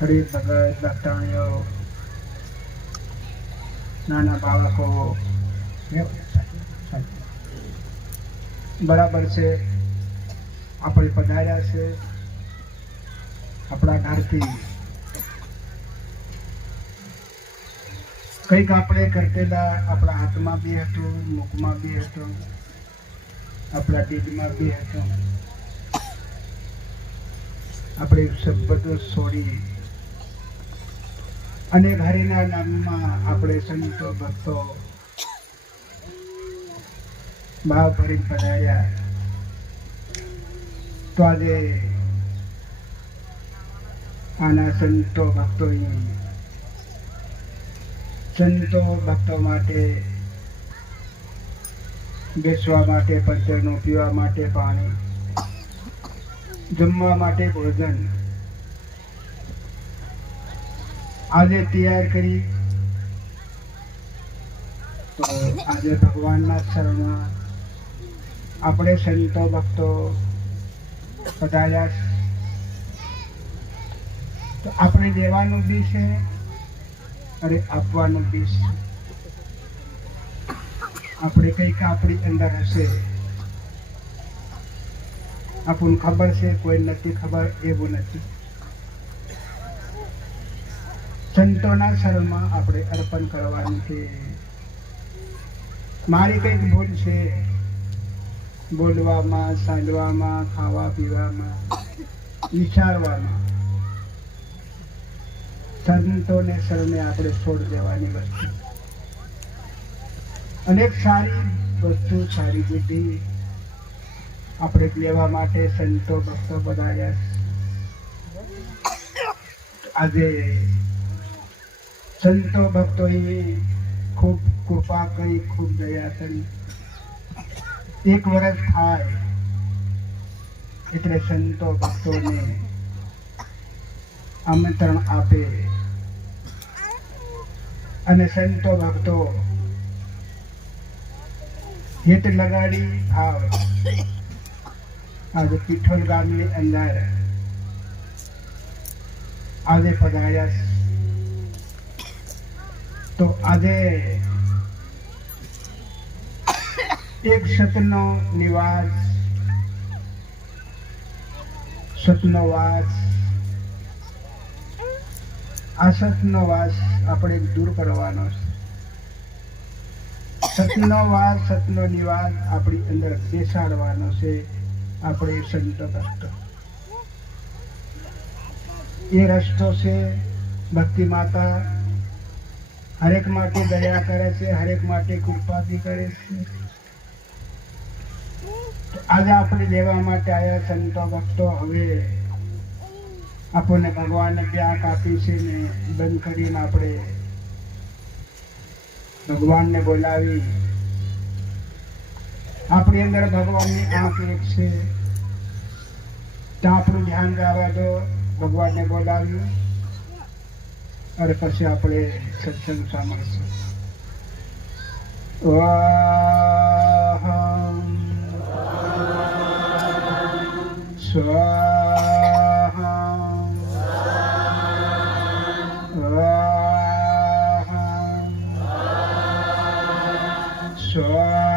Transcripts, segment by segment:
હરી ભગત લખતાણીઓ નાના બાળકો બરાબર છે. આપણે પધાર્યા છે આપણા ઘરથી. કંઈક આપણે કરતેલા આપણા હાથમાં બી હતું, મુખમાં બી હતું, આપણા દિલમાં બી હતું. આપણે બધું છોડી અને હરિના નામમાં આપણે સંતો ભક્તો ભાવ ભરી પધાર્યા. તો આજે આના સંતો ભક્તો માટે બેસવા માટે પંચરનું, પીવા માટે પાણી, જમવા માટે ભોજન આજે તૈયાર કરી. તો આજે ભગવાનના શરણમાં આપણે સંતો ભક્તો પધાર્યા. તો આપણે દેવાનું બી છે અને આપવાનું બી છે. આપણે કંઈક આપણી અંદર હશે, આપણને ખબર છે, કોઈ નથી ખબર એવું નથી. સંતોના શરણમાં આપણે અર્પણ કરવાનું છે. મારી કંઈક ભૂલ છે બોલવામાં, સાંભળવામાં, ખાવા પીવામાં, વિચારવામાં. સંતોને શરણે આપણે છોડી દેવાની વસ્તુ. અનેક સારી વસ્તુ, સારી બુદ્ધિ આપણે લેવા માટે સંતો ભક્તો પધાર્યા. આજે સંતો ભક્તોએ ખૂબ કૃપા કરી, ખૂબ દયા કરી. 1 વર્ષ થાય એટલે સંતો ભક્તોને આમંત્રણ આપે અને સંતો ભક્તો હેત લગાડી આવે. આજે પીઠોલ ગામની અંદર આજે પધાર્યા. તો આજે એક સતનો નિવાસ, સતનો વાસ, આ સતનો વાસ આપણે દૂર કરવાનો છે. સતનો વાસ, સતનો નિવાસ આપણી અંદર બેસાડવાનો છે. આપણે સંતો ભક્તો એ રસ્તો છે. ભક્તિ માતા હરેક માટે દયા કરે છે, હરેક માટે કૃપા બી કરે છે. આજે આપણે લેવા માટે આયા સંતો ભક્તો. હવે આપણને ભગવાને બે આંખ આપી છે ને બંધ કરીને આપણે ભગવાનને બોલાવી. આપણી અંદર ભગવાનની આંખ એક છે, ત્યાં આપણું ધ્યાન જવા દો. ભગવાનને બોલાવ્યું અને પછી આપણે સત્સંગ સાંભળીશું. ઓહમ સ્વાહા ઓહમ સ્વાહા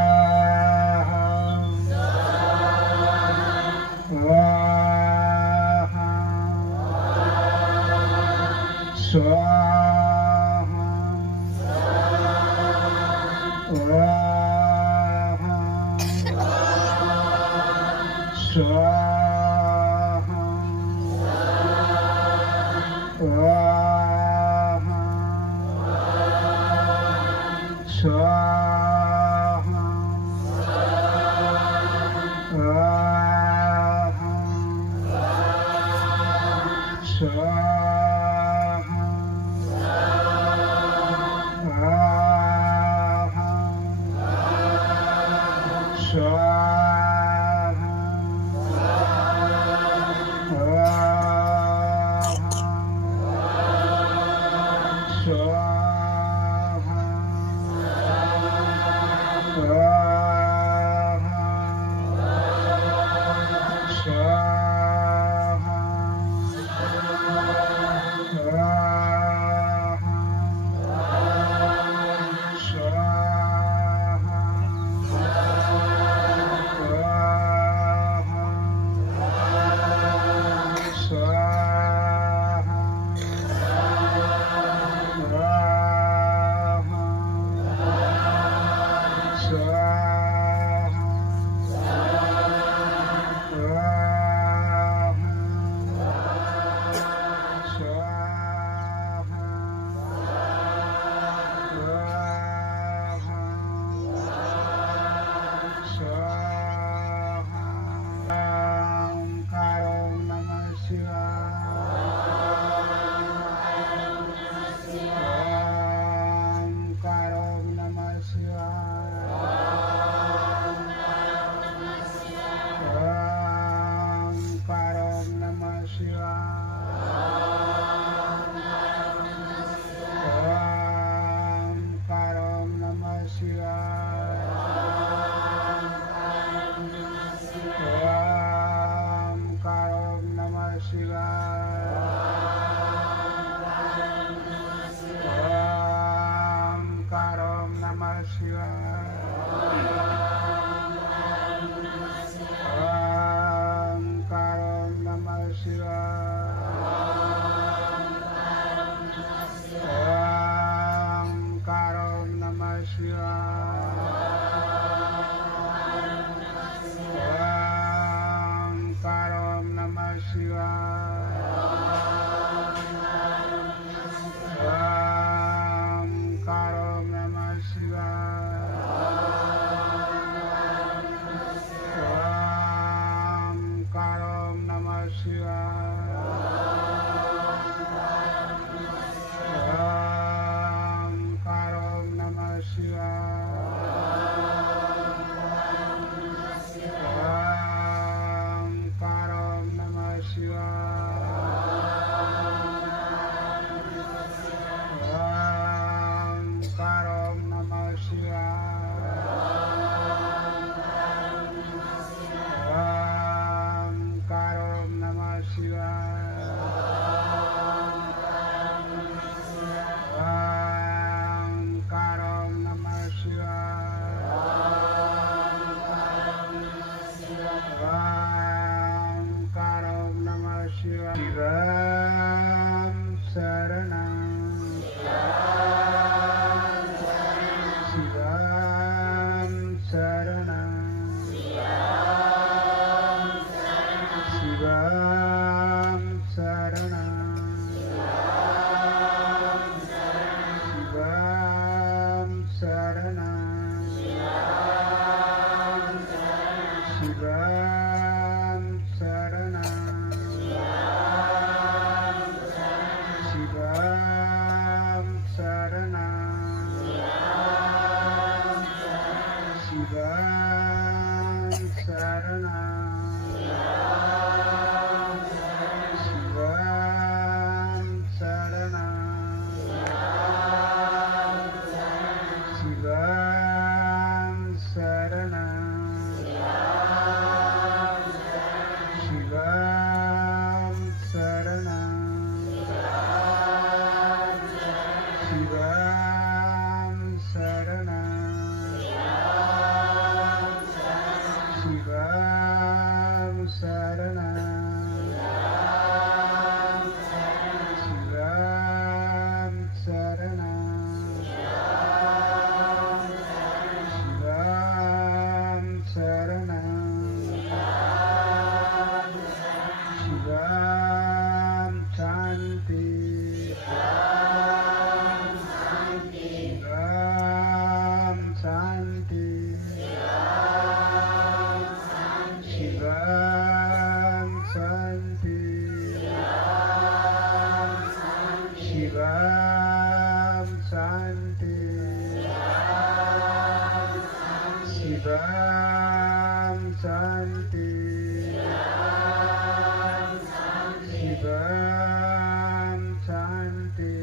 शिवम शांति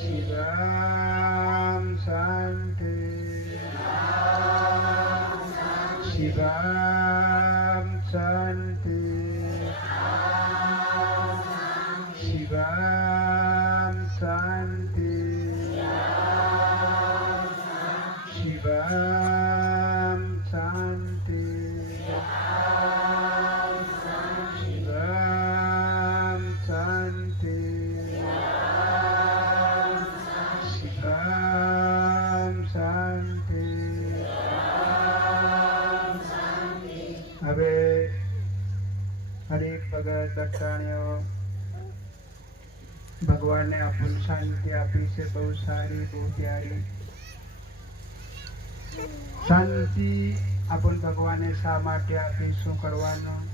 शिवम शांति शिवम शांति शिवम शांति शिवम शांति शिवम शांति शिवम शांति હવે હરેક ભગત દક્ષાણીઓ ભગવાનને આપણને શાંતિ આપી છે બહુ સારી બહુ પ્યારી શાંતિ આપણને ભગવાને શા માટે આપી શું કરવાનું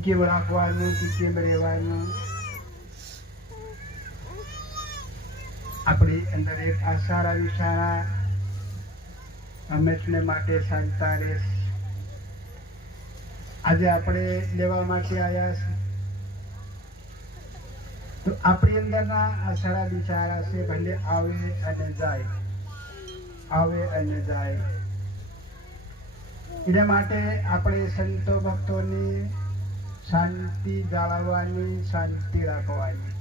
કેમ રાખવાનું કેમ રહેવાનું આપણી અંદર એક આશા વિચારા હંમેશને માટે શાંતા રહેશ આજે આપણે લેવા માટે આવ્યા છે તો આપણી અંદરના આ સારા વિચારા છે ભલે આવે અને જાય આવે અને જાય એના માટે આપણે સંતો ભક્તોની શાંતિ જાળવવાની શાંતિ રાખવાની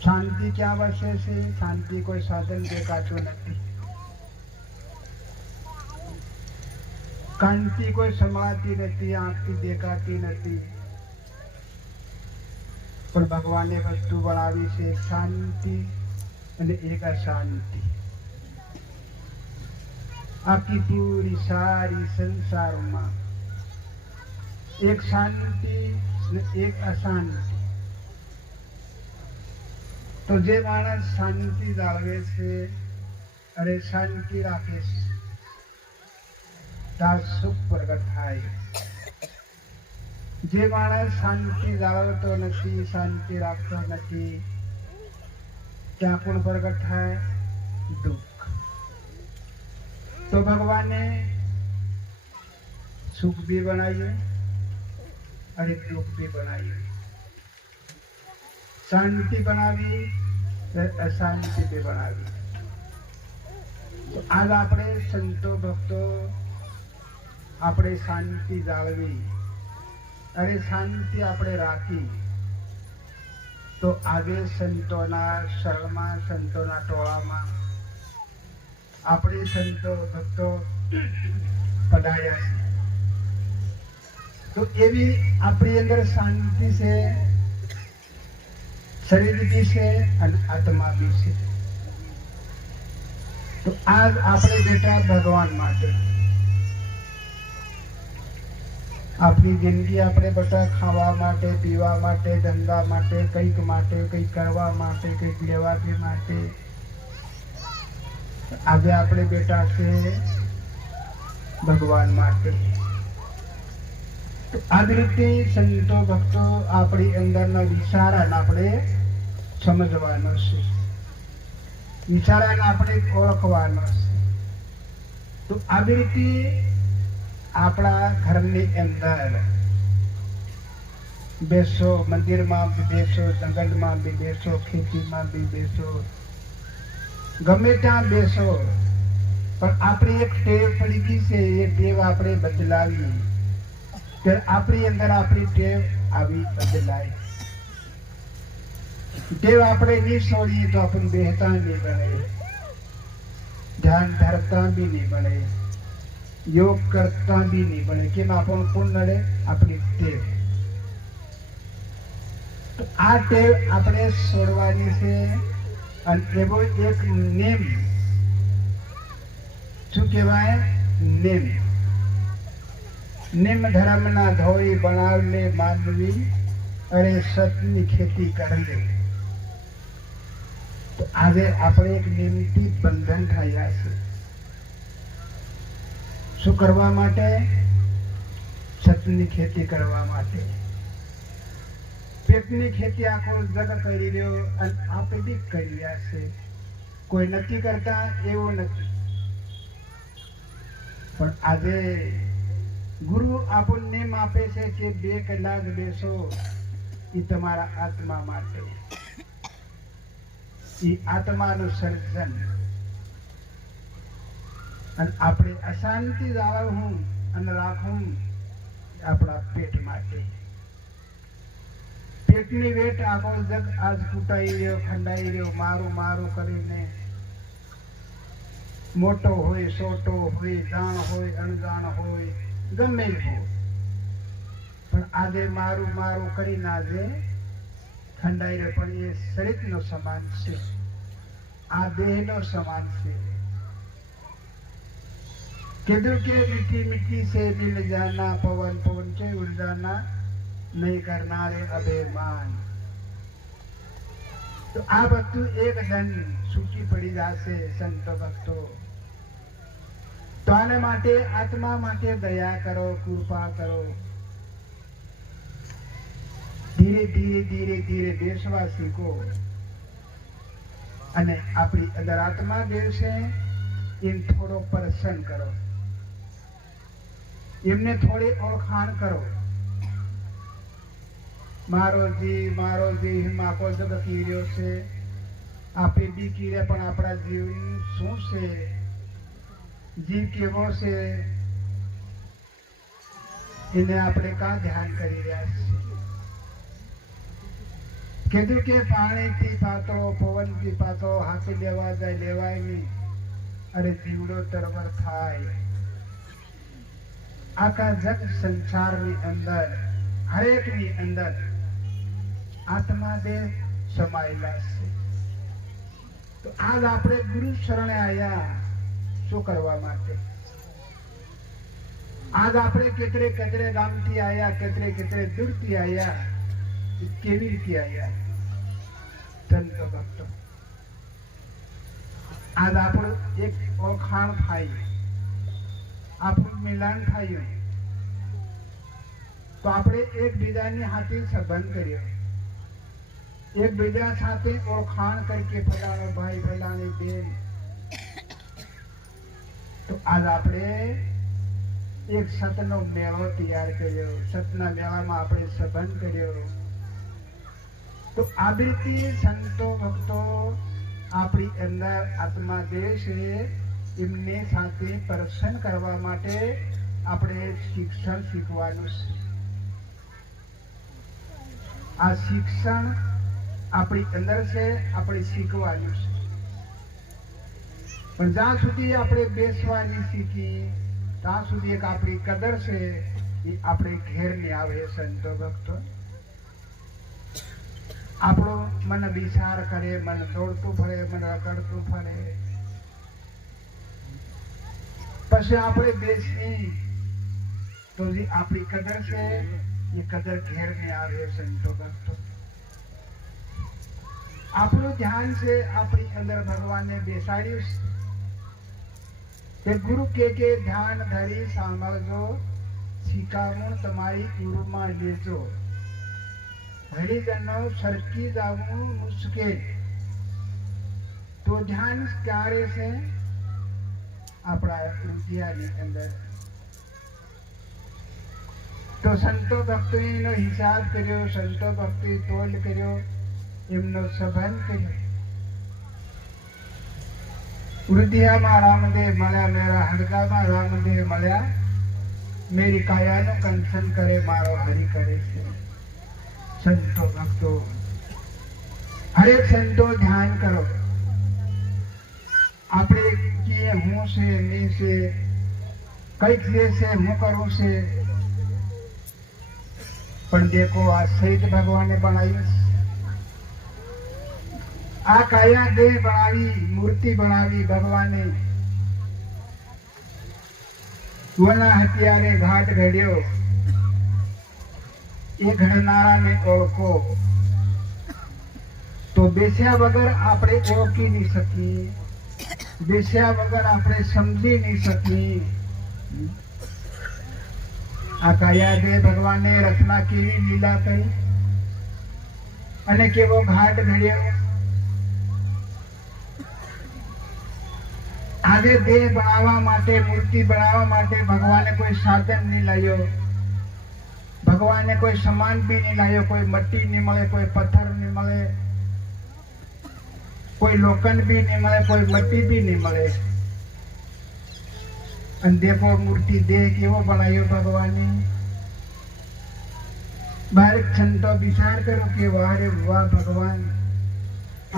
શાંતિ ક્યાં વસે છે શાંતિ કોઈ સાધન દેખાતું નથી કાંતિ કોઈ સમાતી નથી આંખથી દેખાતી નથી પણ ભગવાને વસ્તુ બનાવી છે એક શાંતિ અને એક અશાંતિ આખી પૂરી સારી સંસારમાં એક શાંતિ અને એક અશાંતિ તો જે માણસ શાંતિ જાળવે છે અને શાંતિ રાખે છે ત્યાં સુખ પ્રગટ થાય જે માણસ શાંતિ જાળવતો નથી શાંતિ રાખતો નથી ત્યાં પણ પ્રગટ થાય દુઃખ તો ભગવાને સુખ भी बनाइए और एक दुख भी बनाइए शांति बनावी अशांति भी बनावी तो आज આપણે સંતો ભક્તો આપણે શાંતિ જાળવી અને શાંતિ આપણે રાખી તો આજે સંતોના શરણમાં સંતોના ટોળામાં આપણે સંતો ભક્તો પધાર્યા છે તો એવી આપણી અંદર શાંતિ છે શરીર બી છે અને આત્મા બી છે તો આજ આપણે બેઠા ભગવાન માટે આપણી જિંદગી આપણે બધા ખાવા માટે પીવા માટે ધંધા માટે કંઈક કરવા માટે કંઈક લેવા દે માટે આજે આપણે બેઠા છે ભગવાન માટે આવી રીતે સંતો ભક્તો આપણી અંદરના વિચારાને આપણે સમજવાનો છે વિચારાને આપણે ઓળખવાનો છે તો આવી રીતે આપણા ઘરની અંદર બેસો મંદિરમાં બી બેસો જંગલમાં બી બેસો ખેતીમાં બી બેસો ગમે ત્યાં બેસો પણ આપણી એક ટેવ પડી ગઈ છે એ ટેવ આપણે બદલાવી આપણી અંદર આપણી ટેવ આવી બદલાય ટેવ આપણે નહીં છોડીએ તો આપણને બેહતા નહીં બને ધ્યાન ધરતા भी नहीं बने योग करता भी नहीं बने केम આપણને કોણ નડે આપણી ટેવ તો આ ટેવ આપણે છોડવાની છે અને એવો એક નેમ શું કહેવાય નેમ निम धर्म ना धोई बनाव ले मानवी अरे सतनी खेती कर ले तो आज આપણે એક નિયમથી બંધન થયા છે શું કરવા માટે સતની ખેતી કરવા માટે પેટની ખેતી આખો જગ કરી રહ્યો અને આપણે બી કરી રહ્યા છે કોઈ નક્કી કરતા એવું નથી પણ આજે ગુરુ આપણને માપે છે કે 2 કલાક બેસો, એ તમારા આત્મા માટે, એ આત્માનું સર્જન. અને આપણે અશાંતિ જાળવવું અને રાખવું આપણા પેટ માટે. પેટની વેટ આખો જગ આજ કૂટાઈ રહ્યો, ખંડાઈ રહ્યો, મારું મારું કરીને. મોટો હોય, છોટો હોય, જાણ હોય, અણજાણ હોય, ગમે હોય, પણ આજે મારું મારું કરીને આજે ખંડાઈ રહ્યો. પણ એ શરીરનો સમાન છે, આ દેહનો સમાન છે. કીધું કે મીઠી મીઠી से मिल जाना, पवन पवन से उड़ जाना, नहीं करनारे अभिमान. તો આ બધું એક દન સૂચી પડી જશે સંતો ભક્તો. તો આને માટે આત્મા માટે દયા કરો, કૃપા કરો. ધીરે ધીરે ધીરે ધીરે બેસવા શીખો. અને આપણી અંદર આત્મા બેસે એમ થોડો પરેશાન કરો, એમને થોડી ઓળખાણ કરો. મારો જીવ આખો જગ કીર્યો છે. આપણે બી કીરે, પણ આપણા જીવ શું છે, જીવ કેવો છે, એને આપણે કાં ધ્યાન કરી રહ્યા છીએ. કીધું કે પાણીથી પાતો, પવનથી પાતો, હાથી લેવા જાય લેવાય નહીં. અરે જીવડો તરવર થાય. આખા જગ સંસારની અંદર હરેકની અંદર આત્મા દેહ સમાયેલા છે. તો આજ આપણે ગુરુ શરણે આવ્યા શું કરવા માટે? આજ આપણે કેટલે કેટલે ગામથી આવ્યા, કેટલે કેટલે દૂરથી આવ્યા, કેવી રીતે આવ્યા? સંતો ભક્તો, આજ આપણું એક ઓળખાણ થાય, આપણું મિલન થયું. તો આપણે એકબીજાની સાથે સંબંધ કર્યો, એકબીજા સાથે ઓળખાણ કરી ફલાણો ભાઈ, ફલાણી બેન. તો આજ આપણે એક સતનો મેળો તૈયાર કર્યો, સતના મેળામાં આપણે સંબંધ કર્યો. તો આવી રીતે સંતો ભક્તો આપણી અંદર આત્મા દેહ છે, એમને સાથે પ્રસન્ન કરવા માટે આપણે શિક્ષણ શીખવાનું છે. આ શિક્ષણ આપણી અંદર છે, આપણે શીખવાનું છે. પણ જ્યાં સુધી આપણે બેસવાની શીખી, ત્યાં સુધી એક આપણી કદર છે, એ આપણે ઘેર નહીં આવે. સંતો ભક્તો આપણો મન વિચાર કરે, મન દોડતું ફરે, મન રખડતું ફરે, પછી આપણે બેસી તો જે આપણી કદર છે, એ કદર ઘેર નહીં આવે. સંતો ભક્તો આપણું ધ્યાન છે આપણી અંદર ભગવાને બેસાડ્યું છે. ગુરુ કે ધ્યાન ધરી સાંભળજો, શીખામણ તમારી ગુરુમાં લેજો. હરિજનો સરકી જવું મુશ્કેલ. તો ધ્યાન ક્યારે છે? આપણા હૃદયની અંદર. તો સંતો ભક્તિનો હિસાબ કર્યો, સંતો ભક્તિ તોલ કર્યો, એમનો સંબંધ કર્યો. હૃદયમાં રામદેવ મળ્યા, મેરા હડકામાં રામદેવ મળ્યા, મેરી કાયાનું કંચન કરે, મારો હરિ કરે છે. સંતો ભક્તો હરેક સંતો ધ્યાન કરો. આપણે કીએ હું છે, નહીં છે, કઈક જે છે હું કરું છે, પણ દેખો આ શરીર ભગવાને બનાવ્યું. આ કાયા દેહ બનાવી, મૂર્તિ બનાવી ભગવાને. વના હત્યારે ઘાટ ઘડ્યો, એ ઘડનારાને ઓળખો. તો બેસ્યા વગર આપણે ઓળખી નહીં શકીએ, બેસ્યા વગર આપણે સમજી નહીં શકીએ. આ કાયા દેહ ભગવાને રચના કેવી લીલા કરી અને કેવો ઘાટ ઘડ્યો. આજે દેહ બનાવવા માટે, મૂર્તિ બનાવવા માટે ભગવાને કોઈ સાધન નહીં લાવ્યો, ભગવાને કોઈ સમાન બી નહીં લાવ્યો, કોઈ મટ્ટી નહીં મળે, કોઈ પથ્થર નહીં મળે, કોઈ લોખંડ બી નહીં મળે, કોઈ મટ્ટી બી નહીં મળે. અને દેખો મૂર્તિ દેહ કેવો બનાવ્યો ભગવાને. બારેક સંતો વિચાર કરો કે વાહ રે વાહ ભગવાન,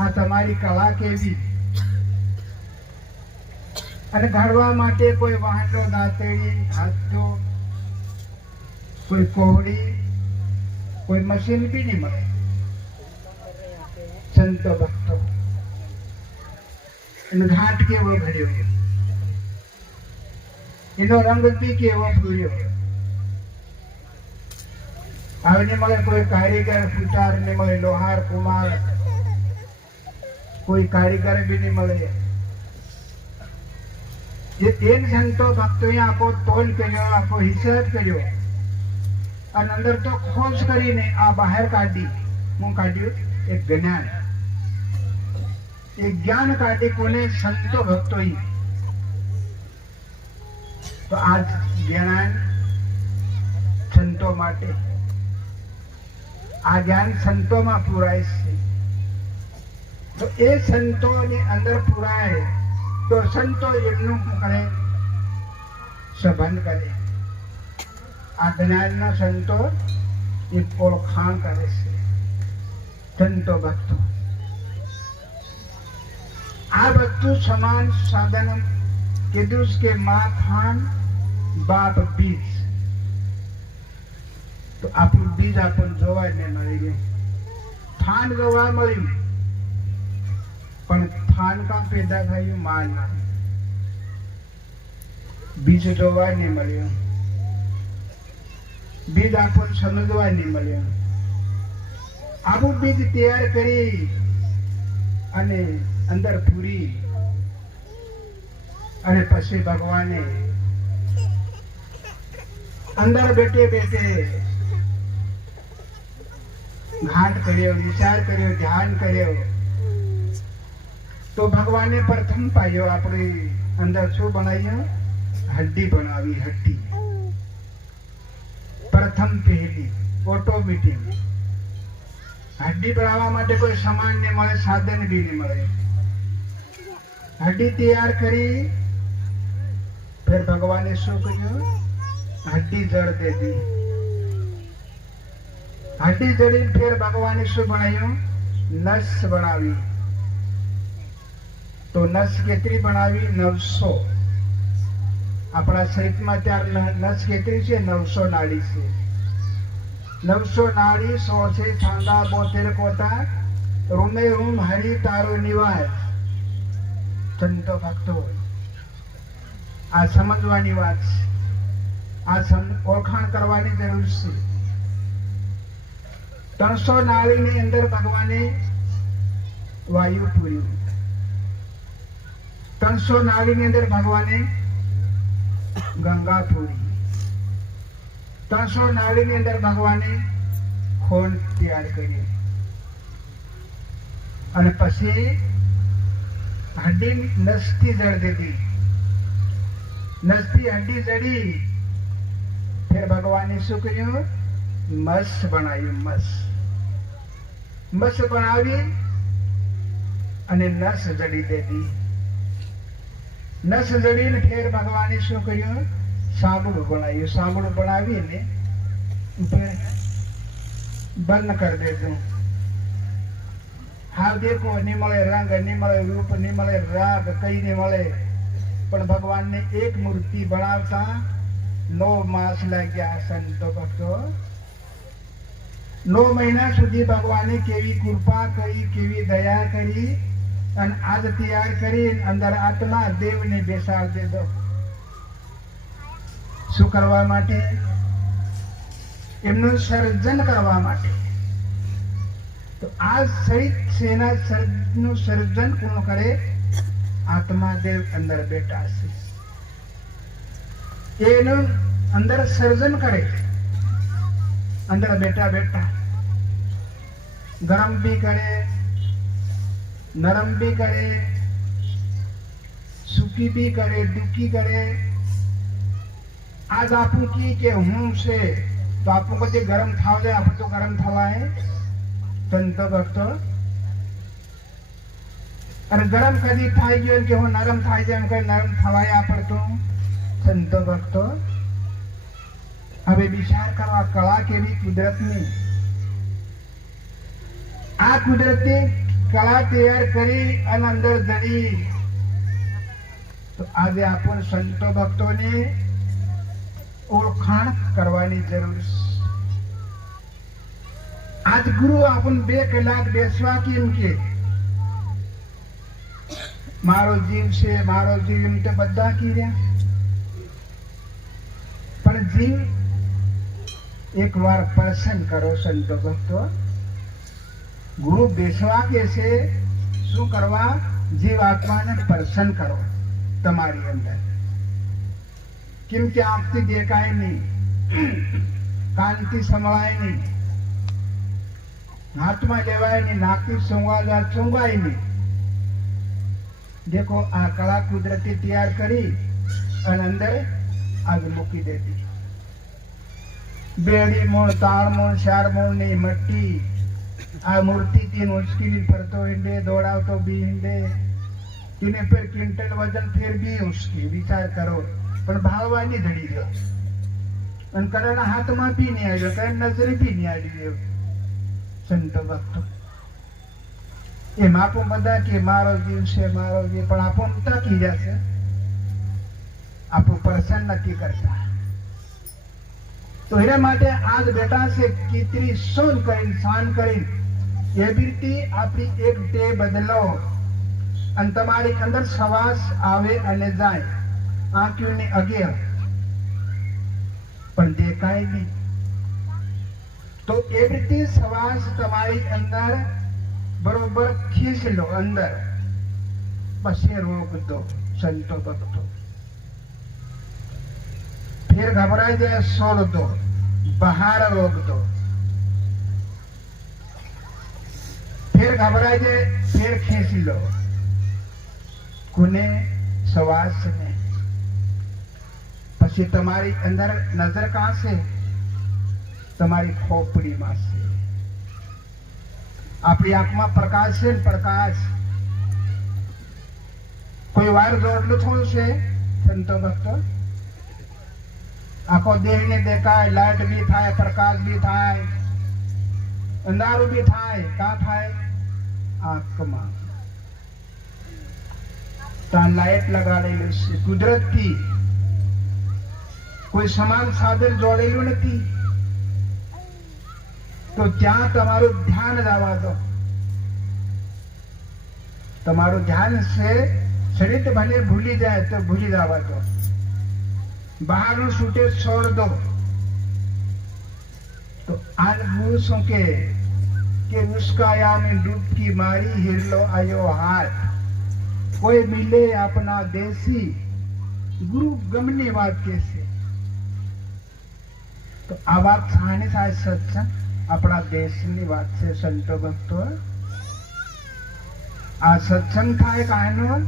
આ તમારી કળા કેવી. અને ઘડવા માટે કોઈ વાહનો, દાંતેડી, હાથો, કોઈ કોહડી, કોઈ મશીન બી નહીં મળે. સંતો ભક્તો એનો ઘાટ કેવો ભર્યો, એનો રંગ બી કેવો પૂર્યો. હવે નહીં મળે કોઈ કારીગર, સુતાર નહીં મળે, લોહાર, કુમાર, કોઈ કારીગર બી નહીં મળે. જે તેન સંતો ભક્તોએ આખો તોલ કર્યો, આખો હિસાબ કર્યો અને અંદર તો ખોજ કરીને આ બહાર કાઢી. હું કાઢ્યું એક જ્ઞાન, એક જ્ઞાન કાઢી કોને? સંતો ભક્તોએ. તો આ જ્ઞાન સંતો માટે, આ જ્ઞાન સંતોમાં પુરાય છે. તો એ સંતોની અંદર પુરાય તો સંતો એમનું શું કરે? સંબંધ કરે. આ જ્ઞાનના સંતો એ ઓળખાણ કરે છે. સંતો ભક્તો આ બધું સમાન સાધન કીધું કે માં થાન, બાપ બીજ. તો આપણું બીજ આપણને જોવા ને મળી ગયું. થાન જોવા મળ્યું, પણ થાન કાં પેદા થયું? માં ના. બીજ જોવા નહીં મળ્યું, બીજ આપણને સમજવા નહીં મળ્યું. આવું બીજ તૈયાર કરી અને અંદર પૂરી અને પછી ભગવાને અંદર બેઠે બેઠે ઘાટ કર્યો, વિચાર કર્યો, ધ્યાન કર્યો. તો ભગવાને પ્રથમ પાયો આપણી અંદર શું બનાવ્યું? હડ્ડી બનાવી. હડ્ડી પ્રથમ પહેલી ઓટોમેટિક. હડ્ડી બનાવવા માટે કોઈ સામાન નહીં મળે, સાધન બી નહીં મળે. હડ્ડી તૈયાર કરી फिर भगवान ने शू કર્યું? हड्डी जड़ दे दी. हड्डी जड़ी फिर भगवान ने शू बनाव्યું? नस बनावी. तो नस केतरी बनावी? 900. अपना शरीर में त्यार नस केतरी छे? 900 नाड़ी छे. 900 नाड़ी 100 से छांदा 72 कोटा रूमे रूम हरि तारो निवास. संतो भक्तो आ समझवानी बात है. आ ओळखाण करवानी जरूर है. 300 नाड़ी ने अंदर भगवाने वायु पूरी. 300 नाड़ी ने अंदर भगवाने गंगा पूरी. 300 नाड़ी ने अंदर भगवाने खून तैयार करी. અને પછી હડ્ડી નસથી જળ દીધી. नसती हड्डी जड़ी. फिर भगवान ने शू कर्યું? मस बनाव्યું. मस बनावी અને नस जड़ी दे दी. नस जड़ी ने फिर भगवान ने शू कर्યું? સાંભળું બનાવ્યું. સાંભળું બનાવીને બંધ કરી દેજો. હા દેખો, નહીં મળે રંગ, નહીં મળે રૂપ, નહીં મળે રાગ, કઈ નહીં મળે. પણ ભગવાનને એક મૂર્તિ બનાવતા 9 માસ લાગ્યા. સંતો ભક્તો 9 મહિના સુધી ભગવાને કેવી કૃપા કરી, કેવી દયા કરી અને આજ તૈયાર કરી અંદર આત્મા દેવને બેસાડ દીધો. શું કરવા માટે? એમનું સર્જન કરવા માટે. તો આ સહિત સેના નું સર્જન કોણ કરે? आत्मा देव अंदर बैठा से. अंदर सर्जन करे. अंदर बैठा बैठा गरम भी करे, नरम भी करे, सुखी भी करे दुखी करे। आज आपू की के हूं से तो आपू को जे गरम थाव जाए आप तो गरम थवाए संत भक्तो। अरे गरम कदी थाई गयो के हो नरम थाई जाए के नरम थवाए आप तो संत भक्तो। હવે વિચાર કરવા કળા કેવી કુદરતની આ કુદરતે કળા તૈયાર કરી અને અંદર જડી તો આજે આપણ સંતો ભક્તોને ઓળખાણ કરવાની જરૂર છે। આજ ગુરુ આપણ 2 કલાક બેસવા કેમ કે મારો જીવ છે મારો જીવ એમ તો બધા કીર્યા પણ જીવ एक बार प्रसन्न करो संतो भक्तो। गुरु बेसवा के से शू करवा जीवात्मा ने प्रसन्न करो तमारी अंदर केम के आंख थी देखाय नहीं कान थी संभळाय नहीं हाथ में लेवाय नहीं नाक थी सूंघाय नहीं। देखो आ कला कुदरती तैयार करी और अंदर आग मूकी देती। बेड़ी मूल ताड़ मूल शार मूल नहीं मट्टी आ मूर्ति तीन उसकी फरतो हिंडे दौड़ाव तो भी हिंडे तीने फिर क्विंटल वजन फिर भी उसकी विचार करो पर भाववानी धड़ी गयो अन करण हाथ में भी नहीं आयो करण नजर भी नहीं आयो। संत भक्त ए मापो बदा के मारो जीव से मारो जीव पण आपो मता की जासे आपो प्रसन्न नक्की करता। तो एना माटे आज बेटा से कितनी सोन करीन शान करीन ये बीती आपनी एक टे बदलो अन तमारी अंदर श्वास आवे अने जाए आंखों ने अगे पण देखाय नहीं तो ए बीती श्वास तमारी अंदर बरोबर खींच लो अंदर पछे रोक दो संतो भक्तो। फिर घबराए जाए छोड़ दो बाहर रोक दो फिर घबराए जाए फिर खींच लो कुने श्वास में પછી તમારી અંદર નજર કાં છે તમારી ખોપડી માં છે। આપણી આંખમાં પ્રકાશ છે પ્રકાશ કોઈ વાર જોડલું થોડું છે સંતો ભક્તો। आखो देह ने देखाय लाइट भी थाय प्रकाश भी थाय अंधारू भी थाय का थाय आंख में ता लाइट लगाडेलू छे कुदरत थी कोई समान साधन जोड़ेलू नहीं तो त्या तमारू ध्यान जावा दो। तमारू ध्यान से शरीर भले भूली जाए तो भूली जावा दो बाहर छूटे छोड़ दो। तो अनभूसों के उसका यानी डुबकी मारी हिरलो आयो हाथ कोई मिले अपना देसी गुरु गमने बात कैसे तो आ बात साने साय सत्संग अपना देश की बात से संतो भक्तो आ सत्संग थाय कायनो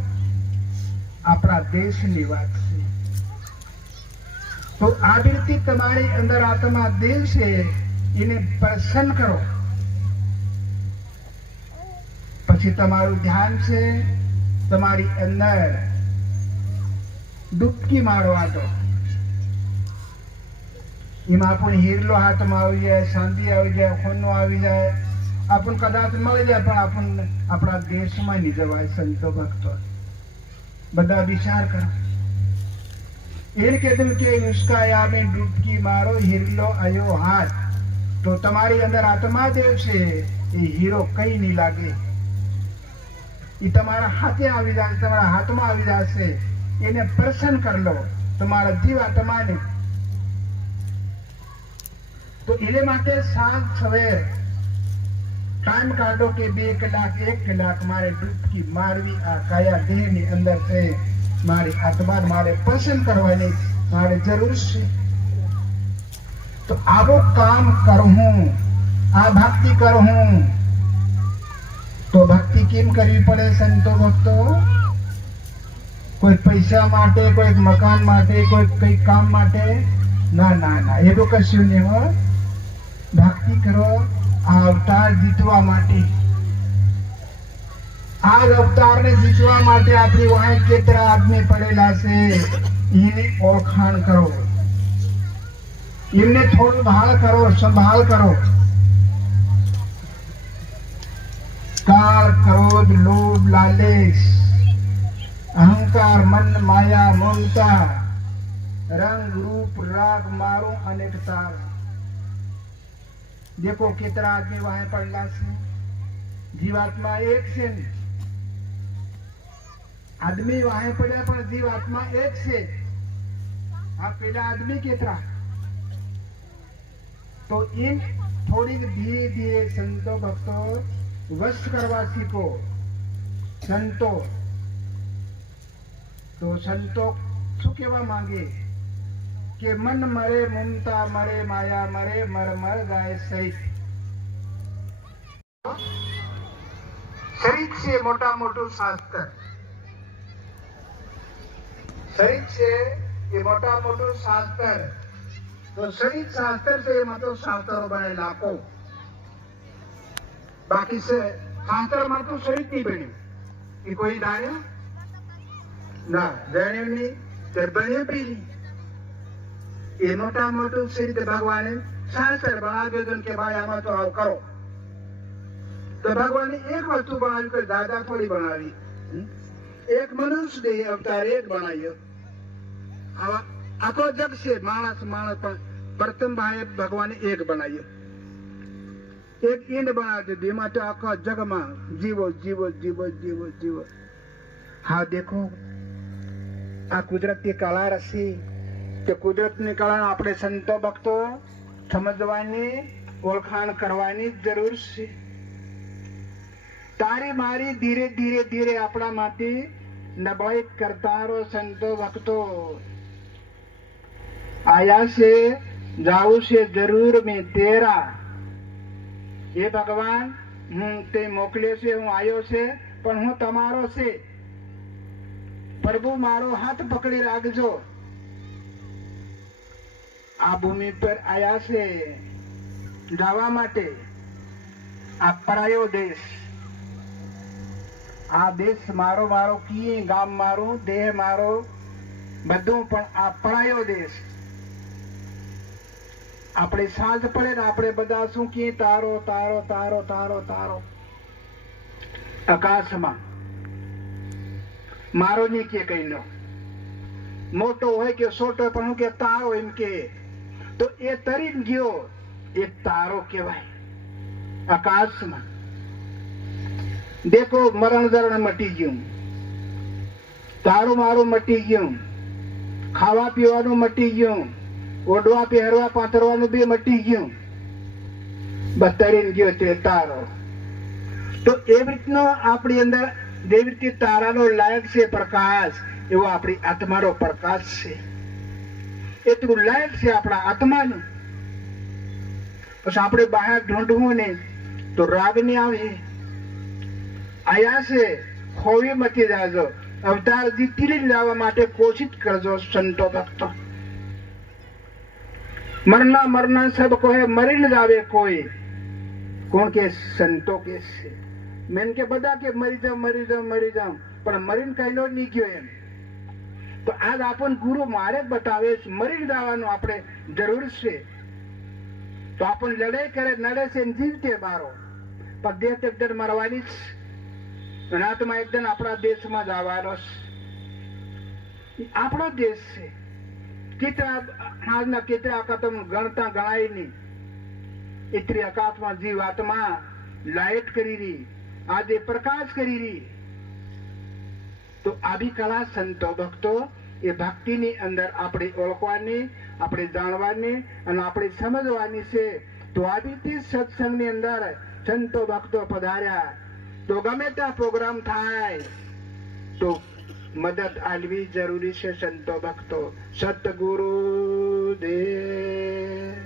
अपना देश की बात से। तो आबिरती तुम्हारे अंदर आत्मा दिल से इन्हें प्रसन्न करो પછી તમારું ધ્યાન છે તમારી અંદર ડૂબકી મારવા દો। એમાં આપણને હીરલો હાથમાં આવી જાય શાંતિ આવી જાય ખૂનો આવી જાય આપણને કદાચ મળી જાય પણ આપણને આપણા દેશમાં નહીં જવાય। સંતો ભક્તો બધા વિચાર કરો એને કહેતું કે उसका या में डुबकी मारो हीरो आयो हाथ तो તમારી અંદર આત્મા દેવ છે એ હીરો કઈ નહીં લાગે એ તમારા હાથે આવી જાય તમારા હાથમાં આવી જશે એને પ્રસન્ન કર લો તમારા જીવ આત્માને। તો એને માટે સાંજ સવેર टाइम काढो के 2 कलाक 1 कलाक मारे डुबकी मारवी आ काया देह ની અંદર છે मारी आत्मा मारे पसंद करवाने मारे जरूर से। तो आवो काम करहूं आ भक्ति करहूं तो भक्ति केम करवी पड़े संतो भक्तो કોઈ પૈસા માટે, કોઈ મકાન માટે, કોઈ કઈ કામ માટે, ના ના ના, એવું કશું નહીં હો. ભક્તિ કરો આ અવતાર જીતવા માટે. આ અવતારને જીતવા માટે આપણી વાહે કેટલા આદમી પડેલા છે એની ઓળખાણ કરો, એમને થોડું ભાળ કરો, સંભાળ કરો. કાળ, ક્રોધ, લોભ, લાલચ, અહંકાર, મન, માયા, મમતા, રંગ, રૂપ, રાગ, મારું અનેક તાર. देखो कितना आदमी वहां पड़ला से. जीवात्मा एक से नहीं, आदमी वहां पड़ा पर जीवात्मा एक से. आप पहला आदमी कितना तो इन थोड़ी धीरे धीरे संतो भक्तों वश करवा सीखो. संतो तो संतो શું કહેવા માંગે કે મન મરે, મમતા મરે, માયા મરે, મર મર જાય સહિત. શરીર છે મોટા મોટું શાસ્ત્ર, શરીર છે એ મોટા મોટું શાસ્ત્ર. તો શરીર શાસ્ત્ર છે એમાં તો શાસ્ત્રો બને લાખો. બાકી છે શાસ્ત્રમાં તો શરીર નહીં બન્યું એ કોઈ જાણ્યું ના, જાણ્યું નહીં તે બન્યું બી નહીં. એ મોટા મોટું શરીર ભગવાને શાસ્ત્ર બનાવ્યું હતું કે ભાઈ આમાં તો આવું કરો. તો ભગવાને એક વસ્તુ બનાવ્યું કે દાદા થોડી બનાવી. એક મનુષ્ય દેહ અવતાર એક બનાવ્યો. આખો જગ છે માણસ માણસ પણ પ્રથમ ભાઈ ભગવાને એક બનાવ્યો. એક ઈંડ બનાવ્યો જેમાં તો આખા જગમાં જીવો જીવો જીવો જીવો જીવો. હા દેખો આ કુદરતની કળા રસી. કે કુદરતની કળા આપણે સંતો ભક્તો સમજવાની, ઓળખાણ કરવાની જરૂર છે. તારી મારી ધીરે ધીરે ધીરે આપણામાંથી નબળાઈ કરતા રહો. સંતો ભક્તો આયા છે, જાવું છે જરૂર મેં તેરા. એ ભગવાન હું તે મોકલ્યો છે, હું આવ્યો છે પણ હું તમારો છે. પ્રભુ મારો હાથ પકડી રાખજો. આ ભૂમિ પર આયા છે જવા માટે. આ પરાયો દેશ, આ દેશ મારો મારો કીએ, ગામ મારું, દેહ મારો, બધું પણ આ પરાયો દેશ. આપણે સાંજ પડે ને આપણે બધા શું કીએ? તારો તારો તારો તારો તારો. આકાશમાં મારો નહીં કે કઈ નો, મોટો હોય કે છોટો પણ હું કે તારો એમ કે. તો એ તરી ગયો એક તારો કહેવાય આકાશમાં. દેખો મરણ ધરણ મટી ગયું, તારું મારું મટી ગયું, ખાવા પીવાનું મટી ગયું, ઓઢવા પહેરવા પાથરવાનું બી મટી ગયું, બતરીને ગયો તે તારો. તો એવી રીતનો આપણી અંદર જેવી રીતે તારાનો લાયક છે પ્રકાશ, એવો આપણી આત્માનો પ્રકાશ છે. એટલું લાયક છે આપણા આત્માનું. પછી આપણે બહાર ઢૂંઢવું ને તો રાગ ની આવે. આયા છે ખોવી મતી જાજો. અવતાર જીતી લાવવા માટે કોશિશ કરજો સંતો ભક્તો. મરના મરના સબ કોહે મરીને જાવે કોઈ. કોણ કે? સંતો કે છે. મેન કે બધા કે મરી જાવ મરી જાવ મરી જાવ, પણ મરીને કઈનો નહીં ગયો એમ. તો આજ આપણ ગુરુ મારે બતાવે છે મરી જવાનું આપણે જરૂર છે. તો આપણ લડાઈ કરે નડે છે જીવતે મારો, પણ દેહ એકદમ મરવાની જ. આત્મા એકદમ આપણા દેશમાં જ આવવાનો છે. આપણો દેશ છે. કેટલા આજના કેટલા કદમ ગણતા ગણાય નહીં. એટલી આકાશમાં જીવ આત્મા લાઈટ કરી રહી, આજે પ્રકાશ કરી રહી. તો આવી કળા સંતો ભક્તો એ ભક્તિની અંદર આપણે ઓળખવાની, આપણે જાણવાની અને આપણે સમજવાની છે. તો આવી રીતે સત્સંગની અંદર સંતો ભક્તો પધાર્યા. તો ગમે ત્યાં પ્રોગ્રામ થાય તો મદદ આલવી જરૂરી છે સંતો ભક્તો. સતગુરુ દેવ